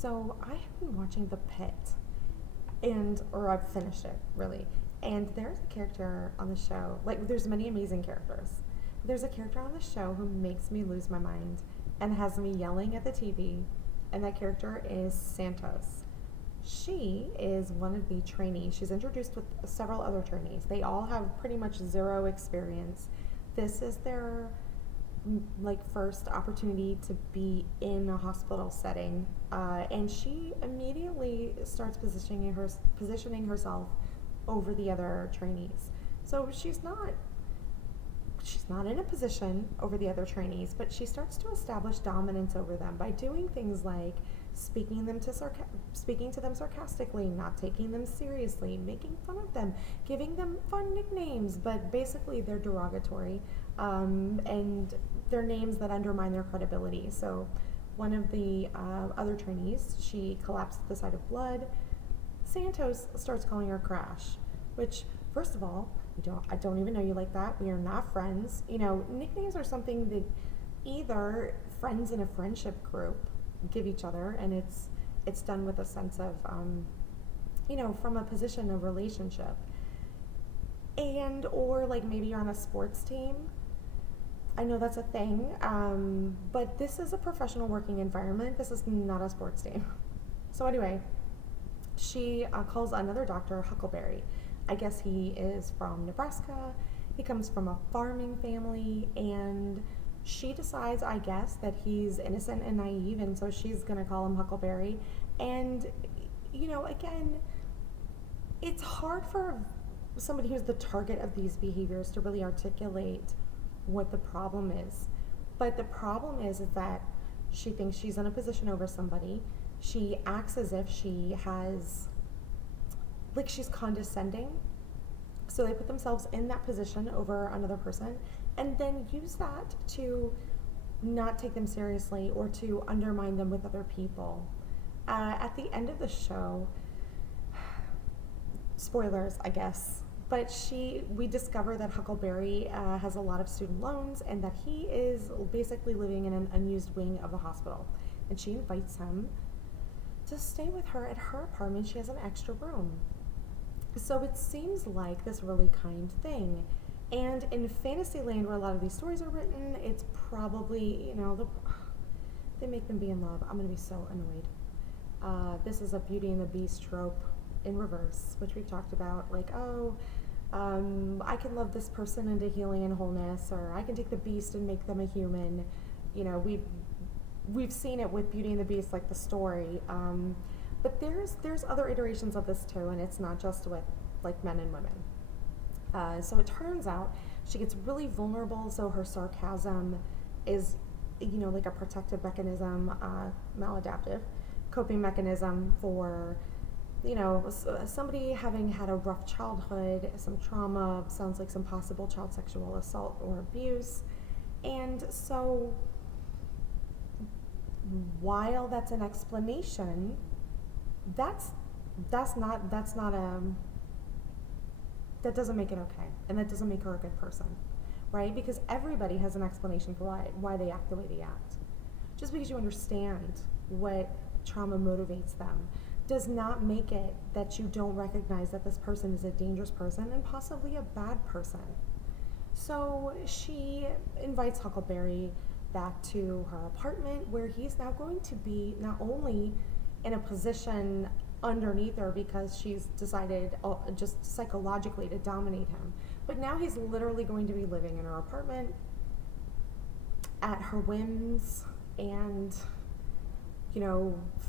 So I have been watching The Pit, or I've finished it really. And there's a character on the show. Like, there's many amazing characters. There's a character on the show who makes me lose my mind and has me yelling at the TV. And that character is Santos. She is one of the trainees. She's introduced with several other trainees. They all have pretty much zero experience. This is their first opportunity to be in a hospital setting, and she immediately starts positioning herself over the other trainees. So she's not in a position over the other trainees, but she starts to establish dominance over them by doing things like speaking to them sarcastically, not taking them seriously, making fun of them, giving them fun nicknames, but basically they're derogatory, and they're names that undermine their credibility. So one of the other trainees, she collapsed at the sight of blood. Santos starts calling her Crash, which, first of all, I don't even know you like that. We are not friends. Nicknames are something that either friends in a friendship group give each other, and it's done with a sense of, from a position of relationship, or like maybe you're on a sports team. I know that's a thing, but this is a professional working environment. This is not a sports team. So anyway, she calls another doctor Huckleberry. I guess he is from Nebraska. He comes from a farming family, and she decides, I guess, that he's innocent and naive, and so she's going to call him Huckleberry. And, again, it's hard for somebody who's the target of these behaviors to really articulate what the problem is. But the problem is that she thinks she's in a position over somebody. She acts as if she's condescending. So they put themselves in that position over another person and then use that to not take them seriously or to undermine them with other people. At the end of the show, spoilers, I guess, but we discover that Huckleberry has a lot of student loans and that he is basically living in an unused wing of the hospital. And she invites him to stay with her at her apartment. She has an extra room. So it seems like this really kind thing. And in Fantasyland, where a lot of these stories are written, it's probably, they make them be in love. I'm going to be so annoyed. This is a Beauty and the Beast trope in reverse, which we've talked about. I can love this person into healing and wholeness, or I can take the beast and make them a human. We've seen it with Beauty and the Beast, like the story. But there's other iterations of this too, and it's not just with men and women. So it turns out she gets really vulnerable, so her sarcasm is, like a protective mechanism, maladaptive coping mechanism for, somebody having had a rough childhood, some trauma, sounds like some possible child sexual assault or abuse. And so while that's an explanation, that doesn't make it okay, and that doesn't make her a good person, right? Because everybody has an explanation for why they act the way they act. Just because you understand what trauma motivates them does not make it that you don't recognize that this person is a dangerous person and possibly a bad person. So she invites Huckleberry back to her apartment, where he's now going to be not only in a position underneath her because she's decided just psychologically to dominate him, but now he's literally going to be living in her apartment at her whims and,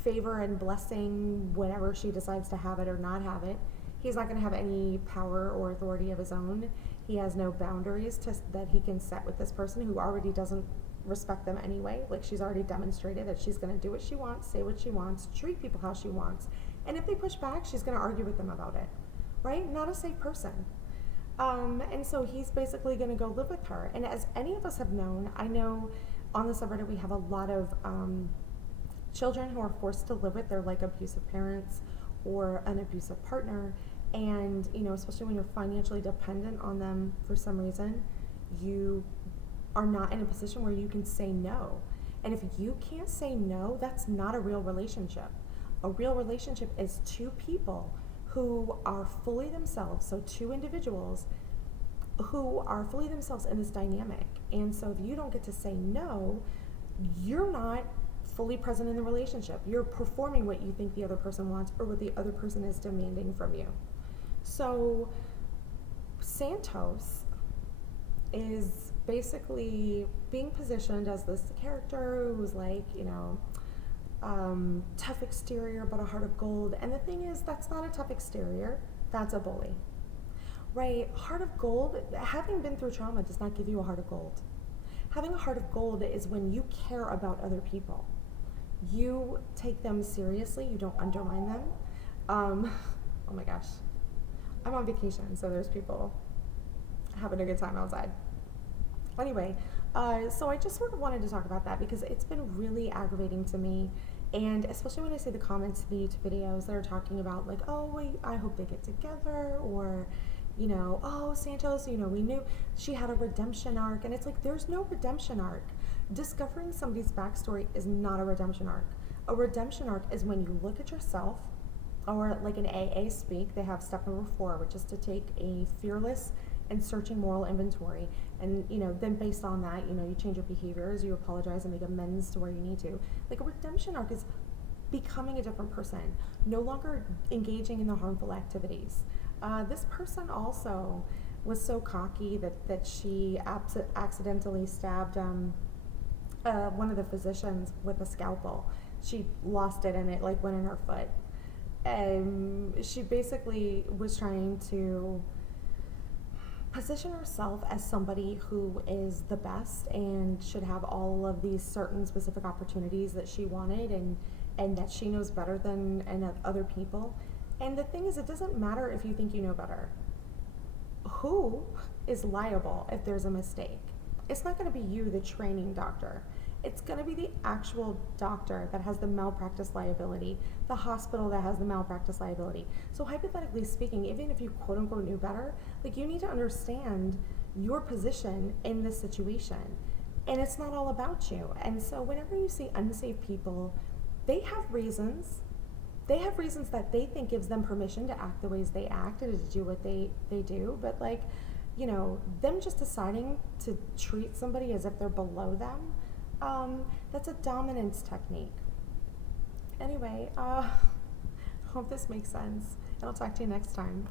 favor and blessing whenever she decides to have it or not have it. He's not going to have any power or authority of his own. He has no boundaries that he can set with this person who already doesn't respect them anyway. Like, she's already demonstrated that she's going to do what she wants, say what she wants, treat people how she wants. And if they push back, she's going to argue with them about it, right? Not a safe person. And so he's basically going to go live with her. And as any of us have known, I know on the subreddit we have a lot of children who are forced to live with their abusive parents or an abusive partner. And, especially when you're financially dependent on them for some reason, you are not in a position where you can say no. And if you can't say no, that's not a real relationship. A real relationship is two people who are fully themselves, so two individuals who are fully themselves in this dynamic. And so if you don't get to say no, you're not fully present in the relationship. You're performing what you think the other person wants or what the other person is demanding from you. So Santos is basically being positioned as this character who's like, tough exterior but a heart of gold. And the thing is, that's not a tough exterior, that's a bully. Right? Heart of gold, having been through trauma does not give you a heart of gold. Having a heart of gold is when you care about other people. You take them seriously, you don't undermine them. Oh my gosh. I'm on vacation, so there's people having a good time outside. Anyway, so I just sort of wanted to talk about that because it's been really aggravating to me, and especially when I see the comments to the YouTube videos that are talking about like, oh, wait, I hope they get together, or oh, Santos, we knew she had a redemption arc, and it's like, there's no redemption arc. Discovering somebody's backstory is not a redemption arc. A redemption arc is when you look at yourself, or like in AA speak, they have step number 4, which is to take a fearless and searching moral inventory, and then based on that, you change your behaviors, you apologize and make amends to where you need to. Like, a redemption arc is becoming a different person, no longer engaging in the harmful activities. This person also was so cocky that she accidentally stabbed one of the physicians with a scalpel. She lost it and it like went in her foot. She basically was trying to position herself as somebody who is the best and should have all of these certain specific opportunities that she wanted, and that she knows better than other people. And the thing is, it doesn't matter if you think you know better. Who is liable if there's a mistake? It's not going to be you, the training doctor. It's going to be the actual doctor that has the malpractice liability, the hospital that has the malpractice liability. So hypothetically speaking, even if you quote unquote knew better, like, you need to understand your position in this situation. And it's not all about you. And so whenever you see unsafe people, they have reasons. They have reasons that they think gives them permission to act the ways they act and to do what they do. But like, them just deciding to treat somebody as if they're below them, that's a dominance technique. Anyway, hope this makes sense, and I'll talk to you next time.